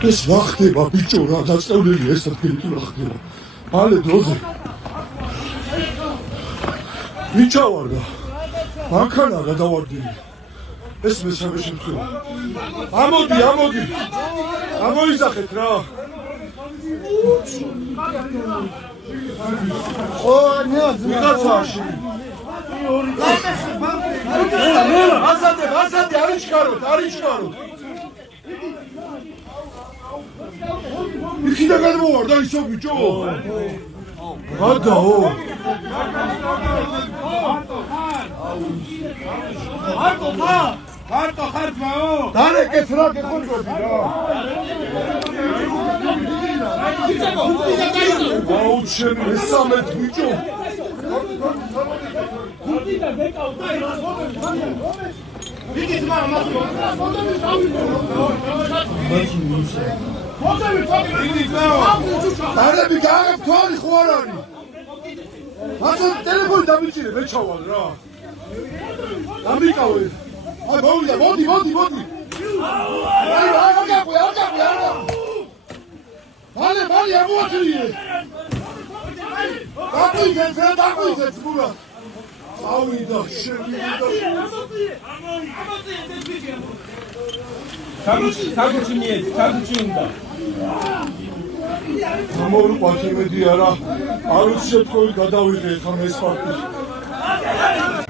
ეს რა ხდება ბიჭო რა დაწევლილი ეს ადგილი თუ რა ხდება მალე დროზე მიჩავარდა მანქანა გადავარდილი ეს მესამე შემთხვევა ამოდი ამოიზახეთ რა ო ნიაზმაცაში ასადე არიშკაროთ იქიდან გადმოვარდა ისო ბიჭო გადაო მარტო ხარ ძმაო დარეკეთ რა გეხონდები რა აუ ჩემი მესამე ბიჭო გუდიდა ვეკაუ ვიკის მამასო დარები გააგებ თვალი ხო არ არის მაშინ ტელეფონი დამიჭირე მე ჩავალ რა დამიკავე აი მოდი აი არ გაყვი მალე ამოაჩრიე დაგვიზეთ ბურა ავიდა შევიდა ჩაგუჩი უნდა გამოვიყვათ იმედი არა არ ვიცი შეთქოი გადავიღე ხომ ეს ფაქტი